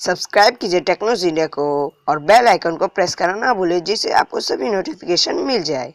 Subscribe कीजिए technology India को और बेल आइकन को प्रेस करना ना भूलें, जिससे आपको सभी नोटिफिकेशन मिल जाए।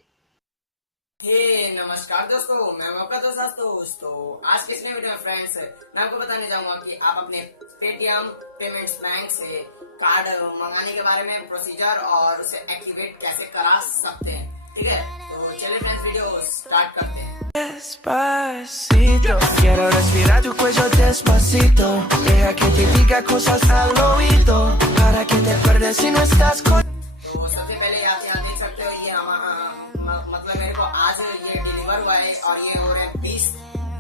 नमस्कार दोस्तों, मैं आपका दोस्त। तो आज के इस नए वीडियो में फ्रेंड्स मैं आपको बताने जाऊंगा कि आप अपने पेटीएम पेमेंट्स बैंक से कार्ड मंगाने के बारे में प्रोसीजर और उसे एक्टिवेट कैसे करा सकते हैं। ठीक है, तो चलिए फ्रेंड्स वीडियो स्टार्ट करते हैं। Despacito, quiero respirar tu cuello despacito. Deja que te diga cosas al oído, para que te acuerdes si no estás con. तो सबसे पहले आप यहाँ देख सकते हो, ये मतलब मेरे को आज ये डिलीवर हुआ है और ये हो रहा है 20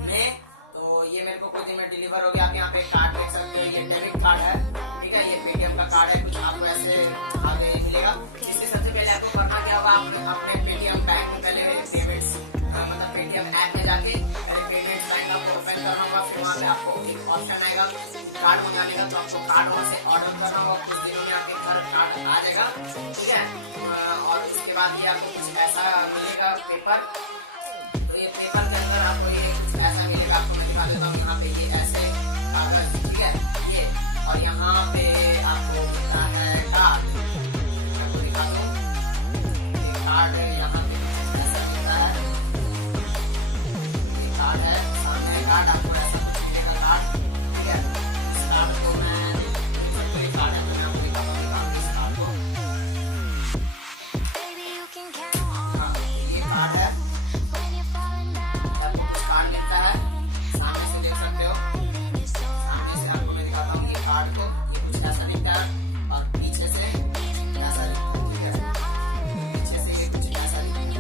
में। तो ये मेरे को कुछ दिन में डिलीवर हो गया। आप यहाँ पे कार्ड देख सकते हो, ये डेबिट कार्ड है। ठीक है, ये पेटीएम का कार्ड है। कुछ आपको ऐसे आगे मिलेगा। इसके सबसे पहले आपको करना क्या होगा, अपने पेटीएम बैंक में पहले पेमेंट्स मतलब पेटीएम ऐप में जाके पहले पेमेंट्स बैंक आपको ओपन करना होगा। फिर वहाँ पे आपको एक ऑप्शन आएगा कार्ड मंगाने का, तो आपको कार्ड वहाँ से ऑर्डर करना होगा। कुछ दिनों में आपके घर कार्ड आ जाएगा। ठीक है, और उसके बाद ये आपको कुछ ऐसा मिलेगा पेपर। तो ये पेपर के अंदर आपको ये कुछ ऐसा मिलेगा। आपको मैं दिखा देता हूँ, यहाँ पे ये ऐसे कागज, ठीक है ये, और यहाँ पे आपको मिलता है कार्ड। आपको दिखा दूँ, ये कार्ड यहाँ पे ऐसा मिलता है। ये कार्ड है, सामने कार्ड आपको ऐसा कुछ मिलेगा कार्ड। ठीक है, इस कार्ड को मैं कार्ड है, मैं आपको दिखाता हूँ इस कार्ड को। ये कार्ड है, आपको कुछ कार्ड मिलता है, सामने से देख सकते हो। सामने से आपको मैं दिखाता हूँ ये कार्ड को, ये कुछ ऐसा दिखता है और पीछे से ऐसा दिखता है। ठीक है, पीछे से ये कुछ ऐसा दिखता है।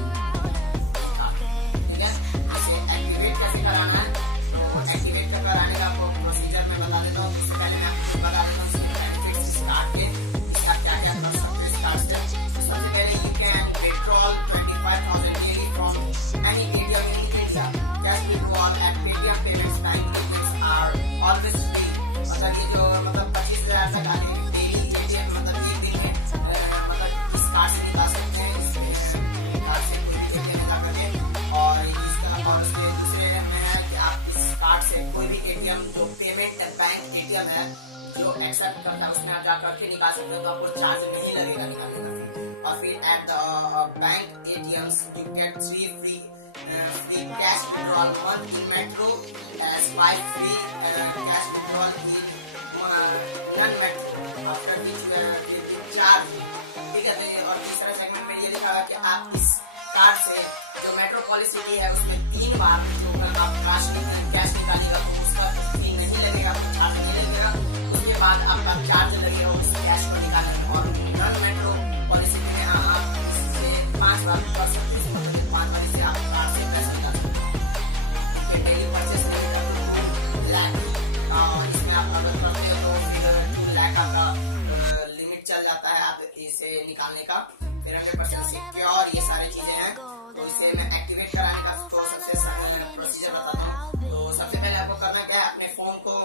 ठीक है, इसे एक्टिवेट कैसे कराना है, तो एक्टिवेट कराने का आपको प्रोसीजर में बता देता हूँ। इससे पहले मैं आपको बता देता हूँ इसके बेनिफिट्स कार्ड के, आप क्या क्या कर सकते हैं इस कार्ड से। सबसे पहले you can withdrawal 25,000 daily from any Paytm in India. Cash withdrawal and Paytm payments bank payments are always free. मतलब ये जो 25,000 तक आने डेली पेटीएम मतलब एक दिन में मतलब इस कार्ड से निकाल सकते हैं। इस कार्ड से कोई भी पेटीएम निकाल करके, और इसका और उसके दूसरे में है कि आप इस कार्ड से कोई भी एटीएम जो पेमेंट बैंक एटीएम है जो एक्सेप्ट करता है उसमें आप जा करके निकाल सकते हो। तो आपको चार्ज नहीं लगेगा निकालने का। और फिर at the bank ATMs you get 3 free cash withdrawal, 1 in metro as 5 free cash withdrawal in metro after which charge। ठीक है, और तीसरा सेगमेंट में ये लिखा है कि आप इस कार्ड से जो मेट्रोपोलिस सिटी है उसमें 3 बार जो आप कैश निकालेगा तो उसका फी नहीं लगेगा, चार्ज नहीं लगेगा। उसके बाद आपका चार्ज लगेगा उस कैश को निकालने में। और नॉन मेट्रो पॉलिसी में आप इससे 5 बार कर सकते हैं, मतलब 5 बार से आप कार्ड से पैसे निकाल सकते हैं। ये डेली परचेस करेगा तो 2 लाख, इसमें आप अगर करते हो तो फिर 2 लाख आपका लिमिट चल जाता है आप इसे निकालने का। फिर 100% सिक्योर ये सारी चीजें हैं। तो इसे मैं एक्टिवेट कराने का तो सबसे सरल प्रोसीजर बताता हूँ। तो सबसे पहले आपको करना क्या है, अपने फोन को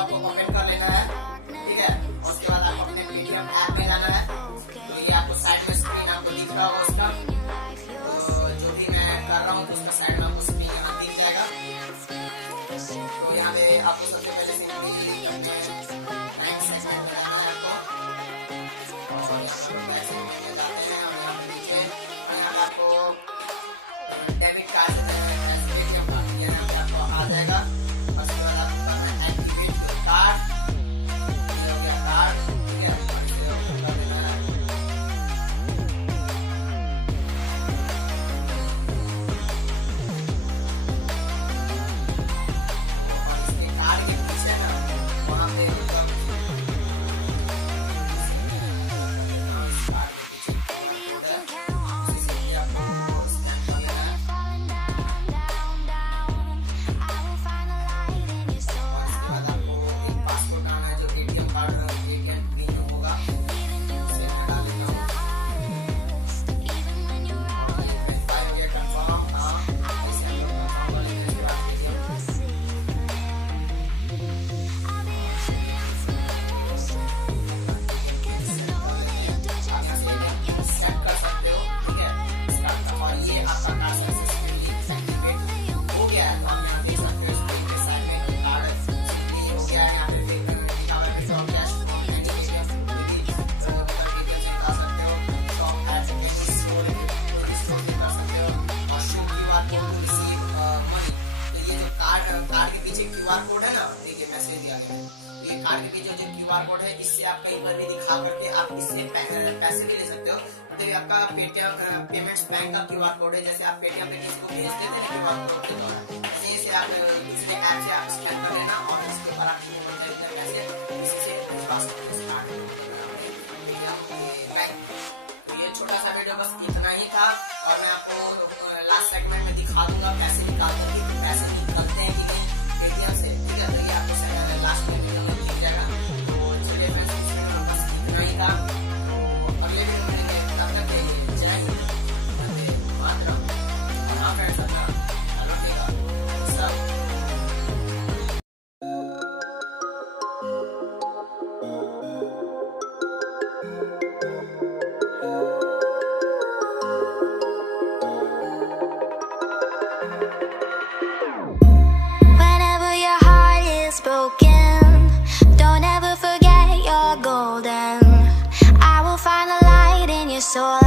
आपको ओपन कर लेना है। ठीक है, उसके बाद आपको अपने पेटीएम ऐप में जाना है। तो ये आपको साइड में स्क्रीन आपको दिख रहा होगा उसका, तो जो भी मैं कर रहा हूँ तो उसका साइड में आपको स्क्रीन यहाँ दिख जाएगा। तो यहाँ पे आपको सबसे पहले बैंक सेगमेंट बनाना है आपको, और बैंक सेगमेंट में जाते हैं और यहाँ पे नीचे यहाँ पे आपको डेबिट कार्ड पेटीएम कार्ड यहाँ पे आपको आ जाएगा। उसके बाद आपको करना है एक्टिवेट कार्ड, ये हो गया कार्ड। ठीक है, कर देना है। पैसे दिया गया है। तो ये कार्ड की जो QR कोड है, इससे आप कहीं पर भी दिखा करके आप इससे पैसे भी ले सकते हो। मतलब ये आपका पेटीएम पेमेंट्स बैंक का QR कोड है। जैसे आप पेटीएम पे किसी को भेज देते हैं QR कोड के द्वारा, जैसे आप दूसरे ऐप से आप स्कैन कर लेना और इसके ऊपर आप पैसे इससे भिजवा सकते हो। तो ये छोटा सा वीडियो बस इतना ही था, और मैं आपको लास्ट सेगमेंट में दिखा दूंगा पैसे निकालते हैं, पैसे निकलते हैं कि नहीं पेटीएम से, ठीक है। तो ये आपको लास्ट में वीडियो में दिख जाएगा। तो चलिए फ्रेंड्स, इस वीडियो में बस इतना ही था। तो अगले वीडियो में देखेंगे, तब तक के लिए जय हिंद, वंदे मातरम। और हाँ फ्रेंड्स, अपना ख्याल रखिएगा सब। Whenever your heart is broken, don't ever forget you're golden. I will find the light in your soul.